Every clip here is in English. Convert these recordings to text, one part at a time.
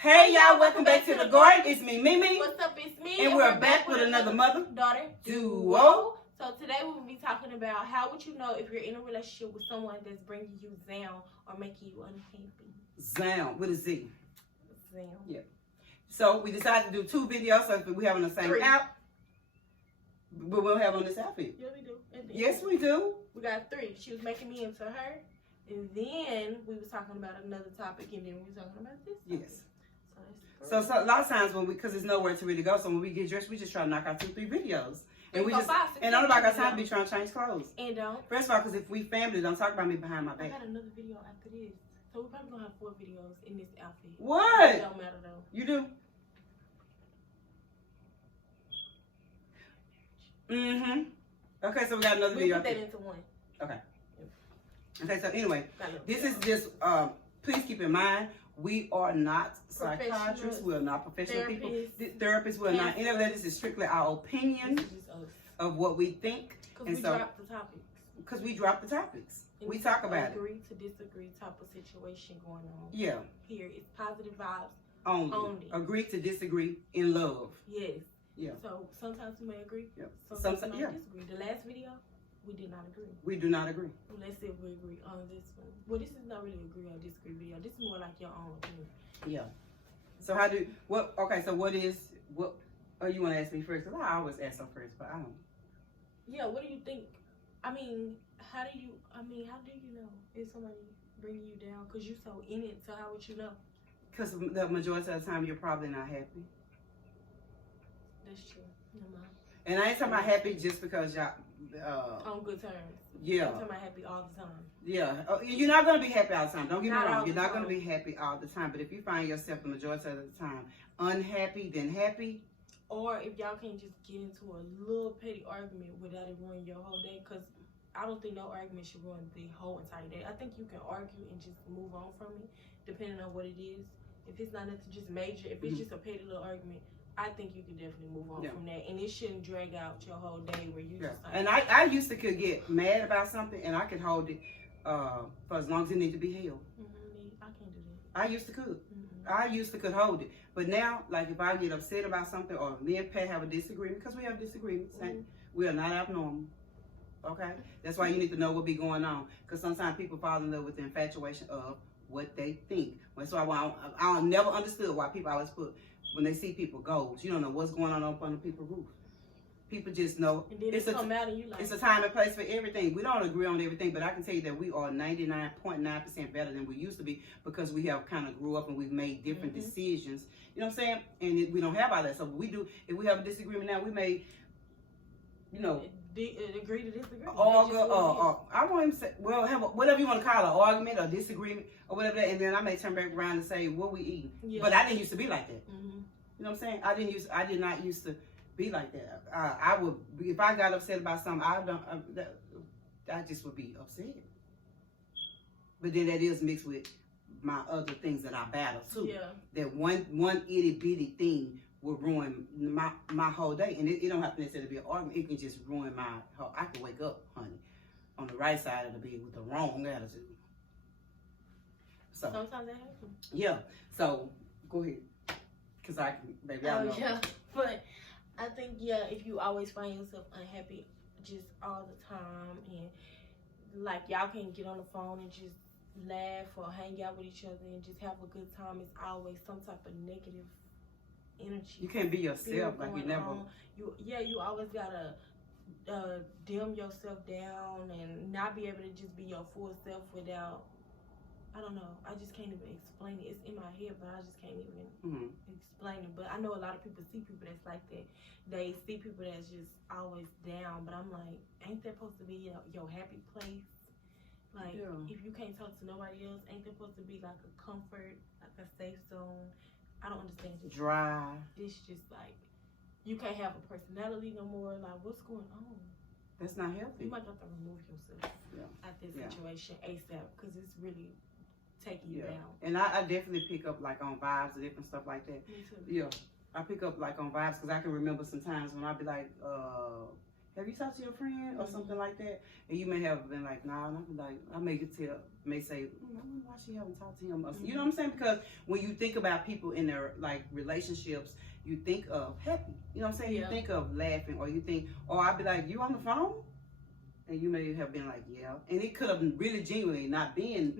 Hey y'all, welcome back to the garden. It's me, Mimi. What's up, it's me. And we're back with another mother-daughter duo. So today we will be talking about how would you know if you're in a relationship with someone that's bringing you down or making you unhappy. Down with a Z. Down. Yeah. So we decided to do 2 videos so if we have on the same 3. out. But we'll have on this outfit. Yeah, we do. Yes, we do. We got 3. She was making me into her. And then we was talking about another topic, and then we was talking about this topic. Yes. So a lot of times because there's nowhere to really go, so when we get dressed, we just try to knock out 2, 3 videos. And we just, and nobody got time to be trying to change clothes. And don't. First of all, because if we family, don't talk about me behind my back. I got another video after this. So we're probably going to have 4 videos in this outfit. What? It don't matter though. You do? Mm-hmm. Okay, so we got another video. Put that into one. Okay. Okay, so anyway, this is just, please keep in mind, we are not psychiatrists, we are not professional people, therapists, we're not any of that. This is strictly our opinion of what we think. Because we drop the topics. Because we drop the topics. And we talk about agree to disagree type of situation going on. Yeah. Here, it's positive vibes only. Agree to disagree in love. Yes. Yeah. So sometimes we may agree. Yeah. Sometimes we might disagree. The last video, we did not agree. We do not agree. Well, let's see if we agree on this one. Well, this is not really agree or disagree video. This is more like your own opinion. Yeah. So you want to ask me first? Because I always ask them first, but I don't. Yeah, what do you think? I mean, how do you know if somebody bringing you down? Because you're so in it, so how would you know? Because the majority of the time, you're probably not happy. That's true. No mind. And I ain't talking about happy just because y'all... on good terms. Yeah. I'm talking about happy all the time. Yeah. You're not going to be happy all the time. Don't get me wrong. You're not time. going to be happy all the time. But if you find yourself the majority of the time unhappy, then happy... Or if y'all can't just get into a little petty argument without it ruining your whole day. Because I don't think no argument should ruin the whole entire day. I think you can argue and just move on from it, depending on what it is. If it's not nothing just major, if it's just a petty little argument, I think you can definitely move on from that. And it shouldn't drag out your whole day where you just like... And I used to could get mad about something and I could hold it for as long as it needed to be held. I can't do that. I used to could. I used to could hold it. But now, like if I get upset about something or me and Pat have a disagreement, because we have disagreements, we are not abnormal. Okay? That's why you need to know what be going on. Because sometimes people fall in love with the infatuation of what they think. That's why I never understood why people always put... When they see people goals, you don't know what's going on up on the people's roof. People just know it's a time and place for everything. We don't agree on everything, but I can tell you that we are 99.9% better than we used to be because we have kind of grew up and we've made different decisions. You know what I'm saying? And we don't have all that. So we do. If we have a disagreement now, we may, agree to disagree. I won't even say, have whatever you want to call it, an argument or disagreement or whatever that, and then I may turn back around and say, what we eating? Yeah. But I didn't used to be like that. You know what I'm saying? I did not used to be like that. I would, if I got upset about something, I just would be upset. But then that is mixed with my other things that I battle too. Yeah. That one itty bitty thing will ruin my whole day. And it don't have to necessarily be an argument. It can just ruin I can wake up, honey, on the right side of the bed with the wrong attitude. So sometimes that happens. Yeah. So go ahead. Because I can, baby, I know. Yeah. But I think, if you always find yourself unhappy just all the time and like y'all can't get on the phone and just laugh or hang out with each other and just have a good time, it's always some type of negative energy. You can't be yourself like you never. You always gotta dim yourself down and not be able to just be your full self without. I don't know. I just can't even explain it. It's in my head, but I just can't even explain it. But I know a lot of people see people that's like that. They see people that's just always down. But I'm like, ain't that supposed to be your happy place? Like, if you can't talk to nobody else, ain't that supposed to be like a comfort, like a safe zone? I don't understand it. Dry. It's just like, you can't have a personality no more. Like, what's going on? That's not healthy. You might have to remove yourself out this situation ASAP because it's really taking you down. And I definitely pick up like on vibes and different stuff like that. Me too. Yeah. I pick up like on vibes because I can remember some times when I'd be like, have you talked to your friend or something like that? And you may have been like, nah, and I'm like, I may say, I wonder why she haven't talked to him. Or, you know what I'm saying? Because when you think about people in their like relationships, you think of happy. You know what I'm saying? You think of laughing, or you think, or I'd be like, you on the phone? And you may have been like, yeah. And it could have really genuinely not been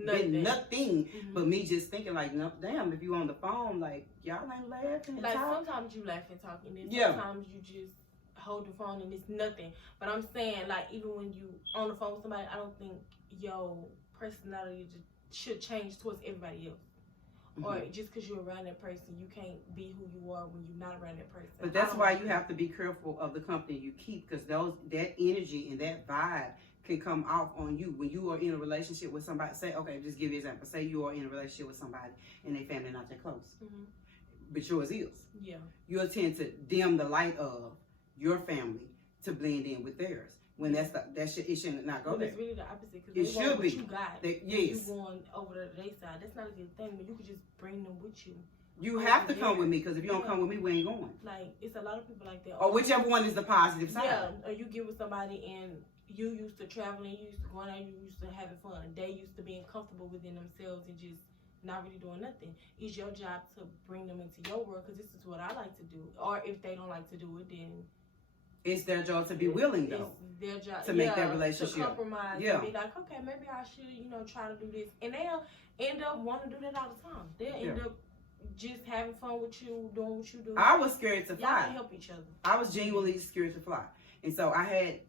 nothing but me just thinking like, no, damn, if you on the phone, like, y'all ain't laughing and like, talk. sometimes you laugh and talk, and then sometimes you just hold the phone and it's nothing. But I'm saying, like, even when you on the phone with somebody, I don't think your personality should change towards everybody else. Or just because you're around that person, you can't be who you are when you're not around that person. But that's why you have to be careful of the company you keep, because that energy and that vibe can come off on you when you are in a relationship with somebody. Say, okay, just give you an example. Say you are in a relationship with somebody and their family not that close, but yours is. Yeah, you'll tend to dim the light of your family to blend in with theirs. When it should not go there. It's really the opposite, because it should be. You got yes. You going over to their side. That's not a good thing. But you could just bring them with you. You have to come with me, because if you don't come with me, we ain't going. Like, it's a lot of people like that. Or whichever one is the positive side. Yeah. Or you get with somebody and you used to traveling, you used to going out, you used to having fun. They used to being comfortable within themselves and just not really doing nothing. It's your job to bring them into your world, because this is what I like to do. Or if they don't like to do it, then it's their job to be willing, though. It's their job to make that relationship. To compromise and be like, okay, maybe I should, try to do this. And they'll end up wanting to do that all the time. They'll end up just having fun with you, doing what you do. I was scared to fly. Y'all can help each other. I was genuinely scared to fly. And so I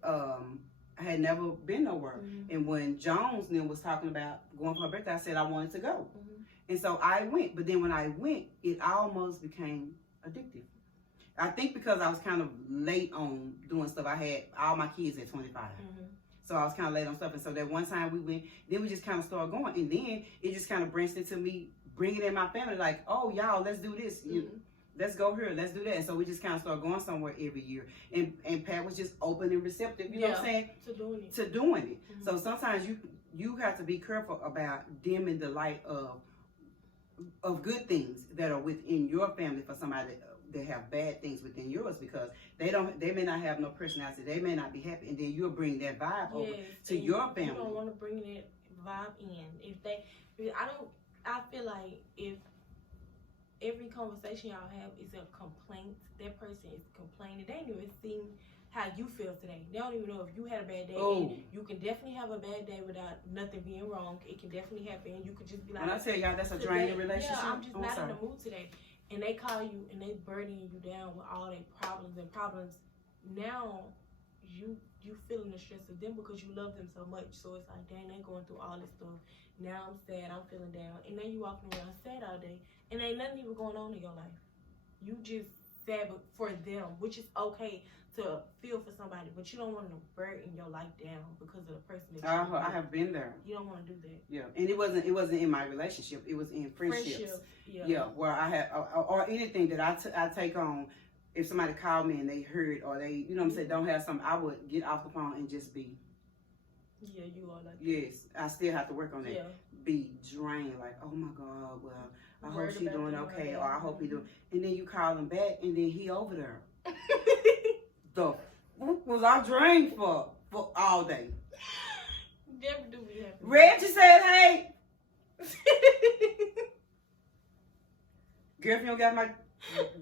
had never been nowhere. And when Jones then was talking about going for her birthday, I said I wanted to go. And so I went. But then when I went, it almost became addictive. I think because I was kind of late on doing stuff. I had all my kids at 25. So I was kind of late on stuff. And so that one time we went, then we just kind of started going. And then it just kind of branched into me bringing in my family, like, oh, y'all, let's do this. Let's go here. Let's do that. And so we just kind of started going somewhere every year. And Pat was just open and receptive, you know what I'm saying? To doing it. So sometimes you have to be careful about dimming the light of good things that are within your family for somebody that have bad things within yours, because they may not have no personality, they may not be happy, and then you'll bring that vibe over to your family. You don't want to bring that vibe in. I feel like if every conversation y'all have is a complaint, that person is complaining, they ain't even seen how you feel today. They don't even know if you had a bad day. And you can definitely have a bad day without nothing being wrong. It can definitely happen, and you could just be like, when I tell y'all that's a draining relationship. Yeah, I'm just not in the mood today. And they call you and they burdening you down with all their problems. Now you feeling the stress of them because you love them so much. So it's like, dang, they going through all this stuff. Now I'm sad, I'm feeling down. And then you walking around sad all day, and ain't nothing even going on in your life. You just sad for them, which is okay to feel for somebody, but you don't want to burden your life down because of the person that you I have been there. You don't want to do that. Yeah, and it wasn't in my relationship. It was in friendships. Yeah, where I had or anything that I take on. If somebody called me and they heard, or they, you know what I'm saying, don't have something, I would get off the phone and just be. Yeah, you are like that. Yes, I still have to work on that. Yeah. Be drained, like, oh my God, well, I hope she's doing okay, or I hope he doing. And then you call him back, and then he over there. What was I drained for all day? Never do we have. Reggie said, "Hey, girl, if you don't got my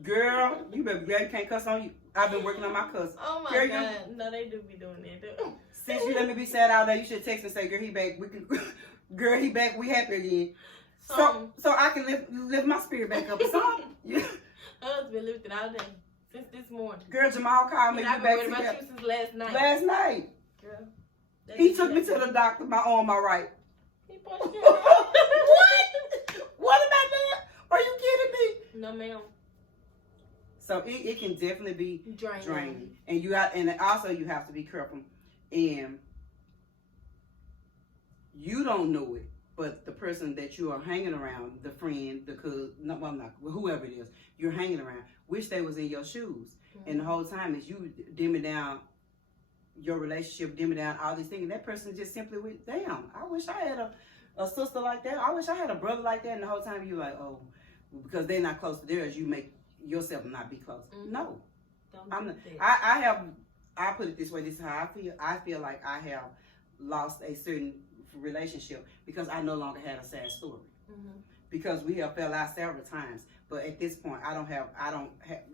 girl, you better you can't cuss on you. I've been working on my cuss. Oh my God, no, they do be doing that though. Since you let me be sad all day, you should text and say, "Girl, he back. We can, girl, he back. We happy again." So I can lift my spirit back up. So I've been lifted all day. Since this morning. Girl, Jamal called me. I've been worried about you since last night. Last night. Girl. He took me to the doctor, my arm, my right. He punched you. What? What about that? Are you kidding me? No, ma'am. So it can definitely be draining. And also you have to be careful. And you don't know it, but the person that you are hanging around, the friend, the cousin, whoever it is, you're hanging around, wish they was in your shoes. And the whole time is you dimming down your relationship, dimming down all these things. And that person just simply went, damn, I wish I had a sister like that. I wish I had a brother like that. And the whole time you're like, oh, because they're not close to theirs, you make yourself not be close. No. I I put it this way. This is how I feel. I feel like I have lost a certain relationship because I no longer had a sad story. Mm-hmm. Because we have fell out several times. But at this point, I don't have,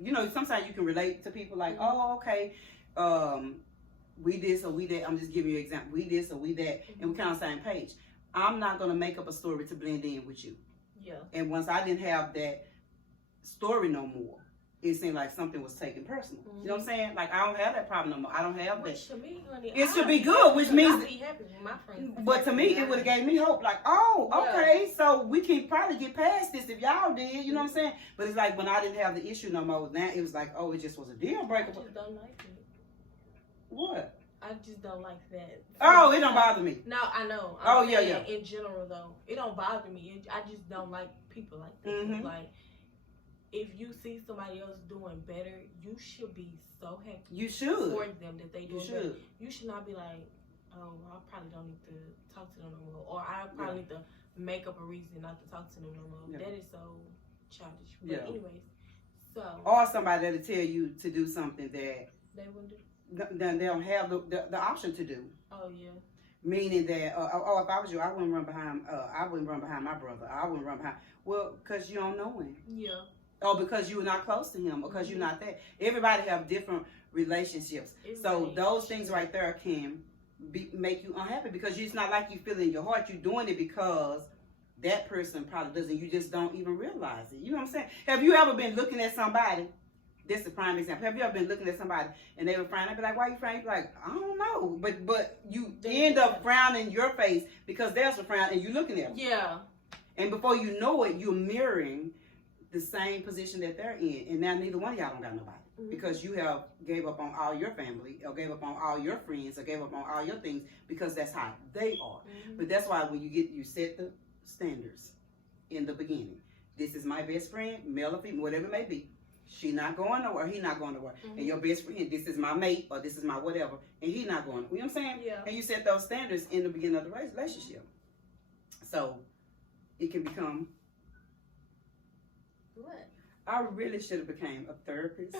you know, sometimes you can relate to people like, mm-hmm. oh, okay, we this or we that. I'm just giving you an example. We this or we that. Mm-hmm. And we kind of same page. I'm not going to make up a story to blend in with you. Yeah. And once I didn't have that story no more, it seemed like something was taken personal. Mm-hmm. You know what I'm saying? Like, I don't have that problem no more. I don't have that. Which to me, honey, it should be good, which means. I'll be happy with my friends. But to me, it would have gave me hope. Like, oh, okay, so we can probably get past this if y'all did. You know what I'm saying? But it's like when I didn't have the issue no more. Now it was like, oh, it just was a deal breaker. I just don't like it. What? I just don't like that. Oh, it don't bother me. No, I know. Yeah. In general, though, it don't bother me. I just don't like people like that. Mm-hmm. Like, if you see somebody else doing better, you should be so happy. You should. For them that they do better. You should not be like, oh, I probably don't need to talk to them no more. Or I probably need to make up a reason not to talk to them no more. Yeah. That is so childish. But anyways, so. Or somebody that'll tell you to do something that they wouldn't do. They don't have the option to do. Oh, yeah. Meaning that, if I was you, I wouldn't run behind my brother. I wouldn't run behind, well, because you don't know him. Yeah. Or because you're not close to him, or because you're not that. Everybody have different relationships. So those things right there can make you unhappy because it's not like you feel it in your heart. You're doing it because that person probably doesn't. You just don't even realize it. You know what I'm saying? Have you ever been looking at somebody? This is a prime example. Have you ever been looking at somebody and they were frowning? I'd be like, why are you frowning? You'd be like, I don't know. But you end up frowning your face because there's a frown and you're looking at them. Yeah. And before you know it, you're mirroring the same position that they're in. And now neither one of y'all don't got nobody. Mm-hmm. Because you have gave up on all your family or gave up on all your friends or gave up on all your things because that's how they are. Mm-hmm. But that's why when you set the standards in the beginning. This is my best friend, male or female, whatever it may be. She not going nowhere, he not going nowhere. Mm-hmm. And your best friend, this is my mate or this is my whatever, and he not going. You know what I'm saying? Yeah. And you set those standards in the beginning of the relationship. So it can become. What? I really should have became a therapist.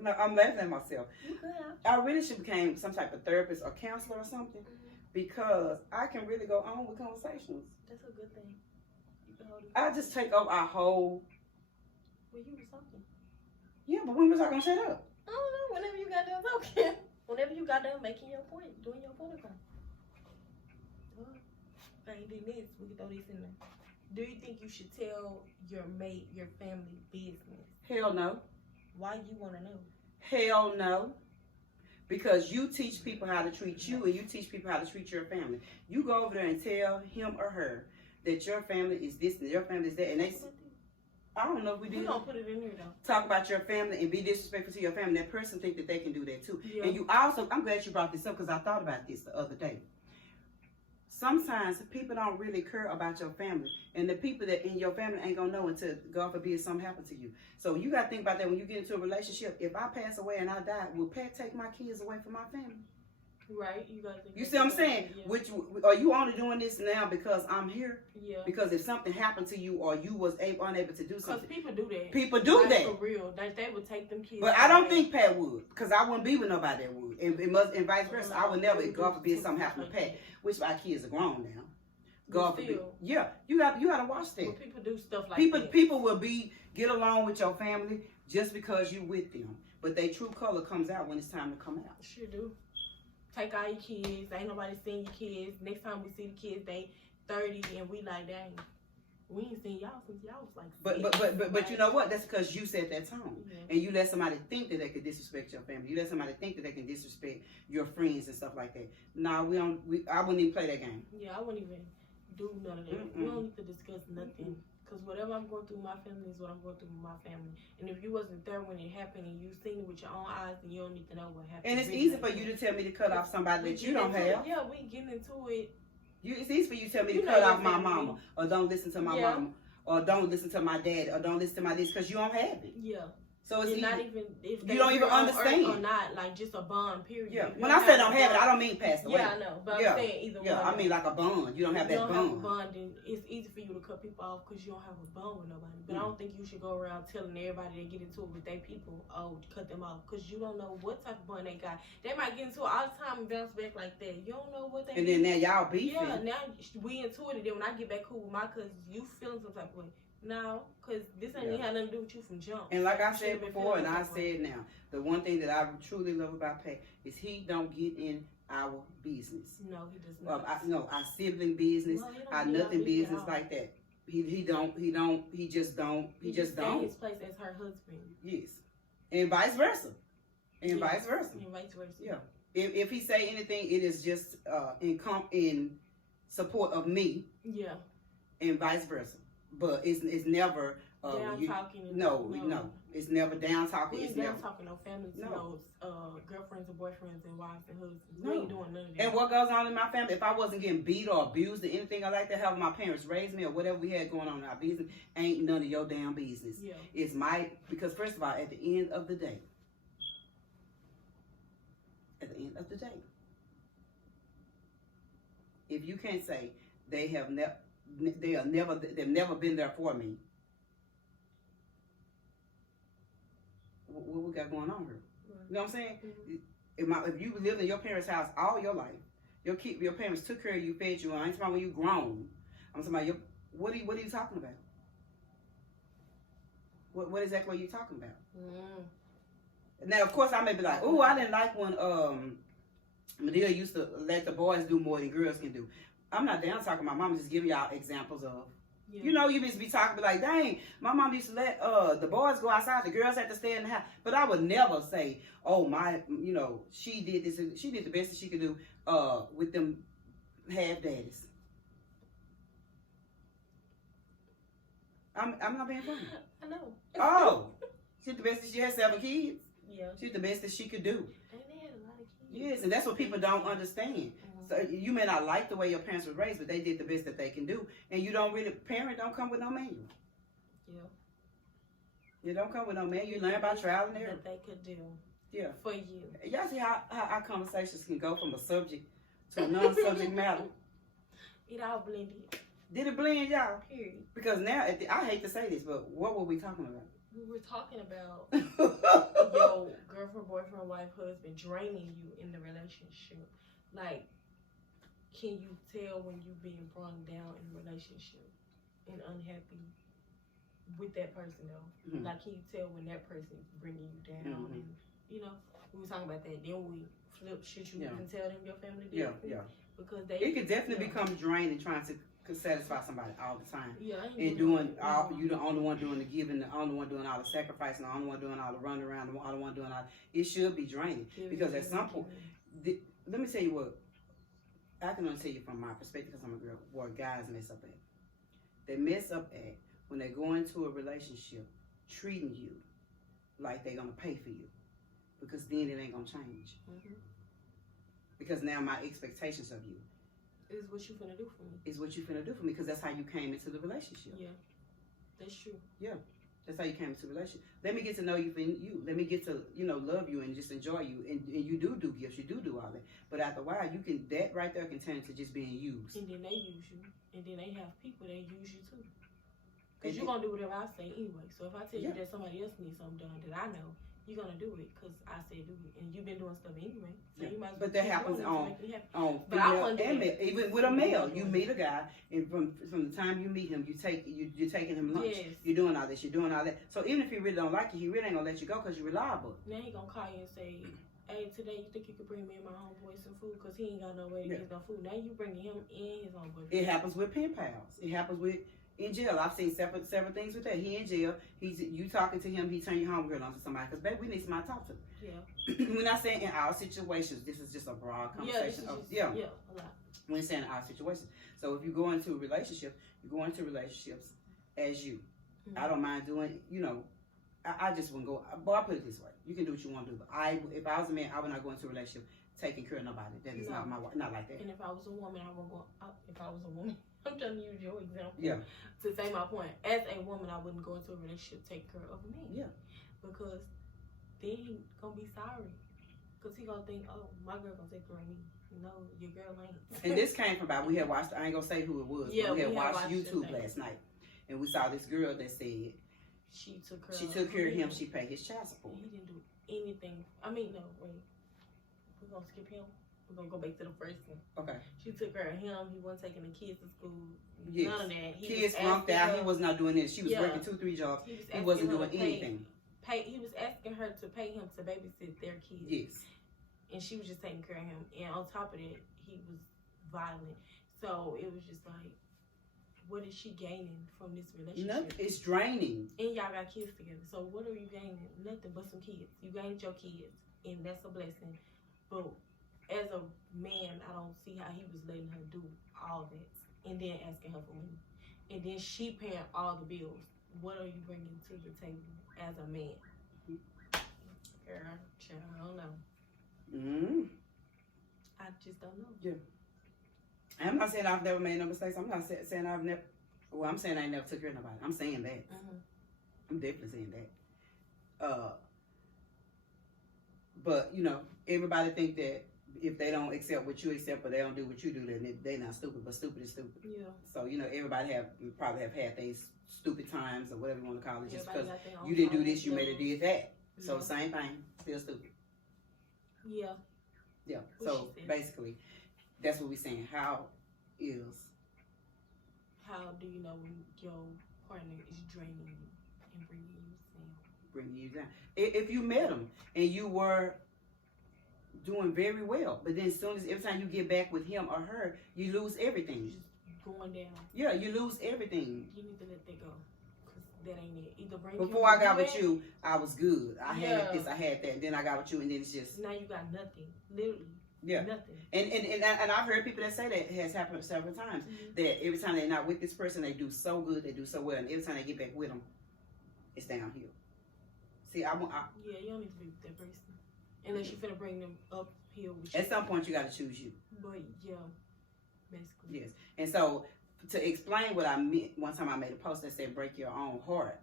No, I'm laughing at myself. You could have. I really should have became some type of therapist or counselor or something, because I can really go on with conversations. That's a good thing. You can hold it. I just take over our whole. Well, you were talking. Yeah, but when was I gonna shut up? I don't know. Whenever you got done talking. Whenever you got done making your point, doing your point across. Well, I ain't doing this. We can throw this in there. Do you think you should tell your mate, your family business? Hell no. Why you want to know? Hell no. Because you teach people how to treat you and you teach people how to treat your family. You go over there and tell him or her that your family is this and your family is that, and they. I don't know if we did. We don't put it in here though. Talk about your family and be disrespectful to your family. That person think that they can do that too. Yeah. And you also, I'm glad you brought this up because I thought about this the other day. Sometimes people don't really care about your family, and the people that in your family ain't gonna know until God forbid something happen to you. So you gotta think about that when you get into a relationship. If I pass away and I die, will Pat take my kids away from my family? Right, you got to. You see what I'm saying? Yeah. Which are you only doing this now because I'm here? Yeah. Because if something happened to you or you was unable to do something, because people do that. People do that for real. Like they would take them kids. But I don't think Pat would, because I wouldn't be with nobody that would, and vice versa. I would never. If God forbid something happened to Pat, which my kids are grown now. God forbid. Yeah, you got to watch that. When people do stuff like that. that. People will get along with your family just because you with them, but their true color comes out when it's time to come out. Sure do. Take all your kids. Ain't nobody seen your kids. Next time we see the kids, they 30 and we like, dang, we ain't seen y'all since y'all was like. But you know what? That's because you set that tone, and you let somebody think that they could disrespect your family. You let somebody think that they can disrespect your friends and stuff like that. Nah, we don't. I wouldn't even play that game. Yeah, I wouldn't even do none of that. We don't need to discuss nothing. Because whatever I'm going through with my family is what I'm going through with my family. And if you wasn't there when it happened and you seen it with your own eyes, then you don't need to know what happened. And it's easy for you to tell me to cut off somebody that you don't have. Yeah, we getting into it. It's easy for you to tell me to cut off my mama, or don't listen to my mama, or don't listen to my dad, or don't listen to my this, because you don't have it. Yeah. So it's not even if you don't even understand or not, like just a bond. Period. Yeah. When I say don't have it, I don't mean passed away. Yeah, I know, but I'm saying either one. Yeah, I mean like a bond. You don't have that bond. You don't have a bond, then it's easy for you to cut people off because you don't have a bond with nobody. But I don't think you should go around telling everybody that get into it with their people, oh, cut them off, because you don't know what type of bond they got. They might get into it all the time and bounce back like that. You don't know what they. And then now y'all beefing. Yeah, now we into it, and then when I get back cool with my cousins, you feeling some type of way. No, because this ain't had nothing to do with you from jump. And like I said before, and I said now, the one thing that I truly love about Pat is he don't get in our business. No, he does not. Our sibling business, our nothing business like that. He just don't. He just don't. His place as her husband. Yes, and vice versa. Vice versa. Yeah. If he say anything, it is just in support of me. Yeah. And vice versa. But it's never down talking. No, it's never down talking. We ain't down talking no families, no girlfriends and boyfriends and wives and husbands. No. We ain't doing none of that. And what goes on in my family? If I wasn't getting beat or abused or anything like that, how my parents raised me or whatever we had going on in our business, ain't none of your damn business. Yeah. It's because first of all, at the end of the day, if you can't say they've never been there for me, what we got going on here? Right. You know what I'm saying? Mm-hmm. If you lived in your parents' house all your life, your parents took care of you, fed you. I ain't talking about when you grown. I'm talking about what are you talking about? What exactly are you talking about? Mm. Now, of course, I may be like, oh, I didn't like when Medea used to let the boys do more than girls can do. I'm not down talking about mom, just giving y'all examples of. Yeah. You know, you used to be talking, be like, dang, my mom used to let the boys go outside, the girls had to stay in the house. But I would never say, oh, she did this, she did the best that she could do with them half daddies. I'm not being funny. I know. Oh, she did the best that she had 7 kids. Yeah. She did the best that she could do. And they had a lot of kids. Yes, and that's what people don't understand. So you may not like the way your parents were raised, but they did the best that they can do. And parent don't come with no manual. Yeah. You don't come with no manual. You learn about trial and error. That they could do. Yeah. For you. Y'all see how our conversations can go from a subject to a non-subject matter? It all blended. Did it blend, y'all? Period. Because now, I hate to say this, but what were we talking about? We were talking about your girlfriend, boyfriend, wife, husband draining you in the relationship. Like, can you tell when you're being brought down in a relationship and unhappy with that person, though? Mm-hmm. Like, can you tell when that person is bringing you down? Mm-hmm. And, we were talking about that. Then we flip, should you can tell them your family did? Yeah. Because it could definitely become draining trying to satisfy somebody all the time. Yeah. And doing all, you the only one doing the giving, the only one doing all the sacrificing, the only one doing all the running around, the only one doing all. It should be draining because at some point, let me tell you what. I can only tell you from my perspective because I'm a girl, what guys mess up at. They mess up at when they go into a relationship treating you like they're going to pay for you. Because then it ain't going to change. Mm-hmm. Because now my expectations of you is what you finna do for me. Is what you finna do for me because that's how you came into the relationship. Yeah, that's true. Yeah. That's how you came into a relationship. Let me get to know you for you. Let me get to, love you and just enjoy you. And you do gifts. You do all that. But after a while, that right there can turn into just being used. And then they use you. And then they have people that use you too. Because you're going to do whatever I say anyway. So if I tell you that somebody else needs something done that I know, you're going to do it because I said do it. And you've been doing stuff anyway. So you might as well. But that happens on female and male. Even with a male, you meet a guy, and from the time you meet him, you're taking him lunch. Yes. You're doing all this. You're doing all that. So even if he really don't like you, he really ain't going to let you go because you're reliable. Now he going to call you and say, hey, today you think you could bring me and my homeboy some food because he ain't got no way to get no food. Now you bringing him and his homeboy. It happens with pen pals. It happens with in jail. I've seen several things with that. He in jail. You talking to him. He turn your homegirl on to somebody because baby, we need somebody to talk to. Yeah. We're not saying in our situations. This is just a broad conversation. A lot. We're saying in our situations. So if you go into a relationship, you go into relationships as you. Mm-hmm. I don't mind doing. I just wouldn't go. But I put it this way: you can do what you want to do. But if I was a man, I would not go into a relationship taking care of nobody. That is not my wife. Not like that. And if I was a woman, I wouldn't go. If I was a woman, I'm trying to use your example. Yeah. To say my point, as a woman, I wouldn't go into a relationship taking care of a man. Yeah. because then he gonna be sorry. Because he gonna think, oh, my girl gonna take care of me. No, your girl ain't. And this came from about, we had watched, I ain't gonna say who it was, Yeah, but we had we had watched watched YouTube the thing. last night. And we saw this girl that said She took care of him, she paid his child support. He didn't do anything. I mean, no, wait. We're gonna skip him. We're gonna go back to the first one. Okay. She took care of him. He wasn't taking the kids to school. Yes. None of that. Kids flunked out. He was not doing this. She was working 2-3 jobs. He wasn't doing anything. He was asking her to pay him to babysit their kids. Yes. And she was just taking care of him. And on top of that, he was violent. So it was just like, what is she gaining from this relationship? Nothing. It's draining. And y'all got kids together. So what are you gaining? Nothing but some kids. You gained your kids. And that's a blessing. But as a man, I don't see how he was letting her do all that. And then asking her for money. And then she paying all the bills. What are you bringing to the table as a man? Girl, I don't know. Mm-hmm. I just don't know. Yeah. I'm not saying I've never made no mistakes. I'm not saying I've never, well, I'm saying I ain't never took care of nobody. I'm saying that. Mm-hmm. I'm definitely saying that. But, you know, everybody think that if they don't accept what you accept or they don't do what you do, then they not stupid, but stupid is stupid. Yeah. So, you know, everybody probably have had these stupid times or whatever you want to call it, just Everybody because you didn't do this, you made it did that. So, Yeah. same thing, still stupid. Yeah. Yeah. What So, she said. basically, that's what we're saying. How do you know when your partner is draining you and bringing you down? bring you down? If you met him and you were doing very well, but then as soon as every time you get back with him or her, you lose everything. Just going down. Yeah, you lose everything. You need to let that go. Because that ain't it. Either bring Before I got with you, I was good. I had this, I had that, and then I got with you, and then it's just now you got nothing. Literally. yeah. Nothing. And I've heard people that say that has happened several times. Mm-hmm. That every time they're not with this person, they do so good, they do so well, and every time they get back with them, it's downhill. See, yeah, you don't need to be with that person unless you're finna bring them uphill with you. At some point, you got to choose you. But yeah, basically. Yes. And so to explain what I meant, one time I made a post that said, "Break your own heart,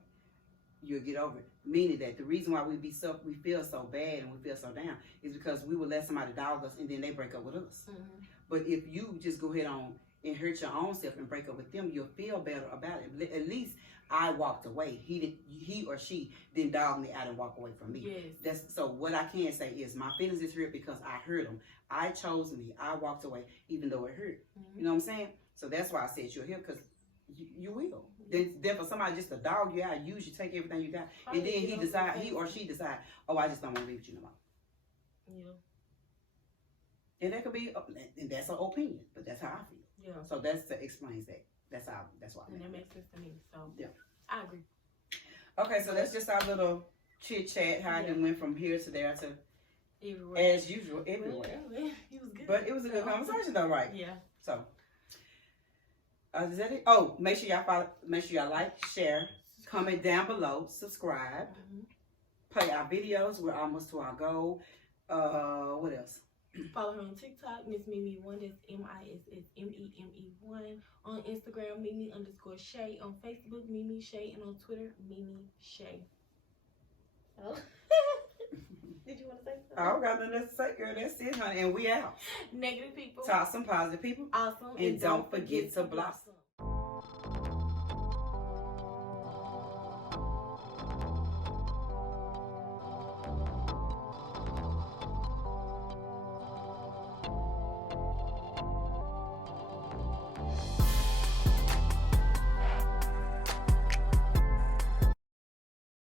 you'll get over it." Meaning that the reason why we feel so bad and we feel so down is because we will let somebody dog us and then they break up with us. Mm-hmm. But if you just go ahead on and hurt your own self and break up with them, you'll feel better about it. At least I walked away. He or she didn't dog me out and walk away from me. Yes. So what I can say is my feelings is hurt because I hurt them. I chose me. I walked away even though it hurt. Mm-hmm. You know what I'm saying? So that's why I said you're here, because you will. Then for somebody just to dog you out, use you, take everything you got, and then he or she decide, oh, I just don't want to be with you no more. Yeah. And that could be, and that's an opinion, but that's how I feel. Yeah. So that explains that. That's why. And that makes sense to me. So yeah, I agree. Okay, so that's just our little chit chat. How it went from here to there to everywhere. As usual, everywhere. Well, it was good. But it was a good conversation, though, right? Yeah. So. Is that it? Oh, make sure y'all follow. Make sure y'all like, share, comment down below, subscribe, play our videos. We're almost to our goal. What else? Follow her on TikTok, Miss Meme1. That's MISSMEME1. On Instagram, Meme_Shae. On Facebook, memeshae. And on Twitter, memeshae. Oh. Did you want to say something? I don't got nothing else to say, girl. That's it, honey. And we out. Negative people. Talk some positive people. Awesome. And don't forget to blossom.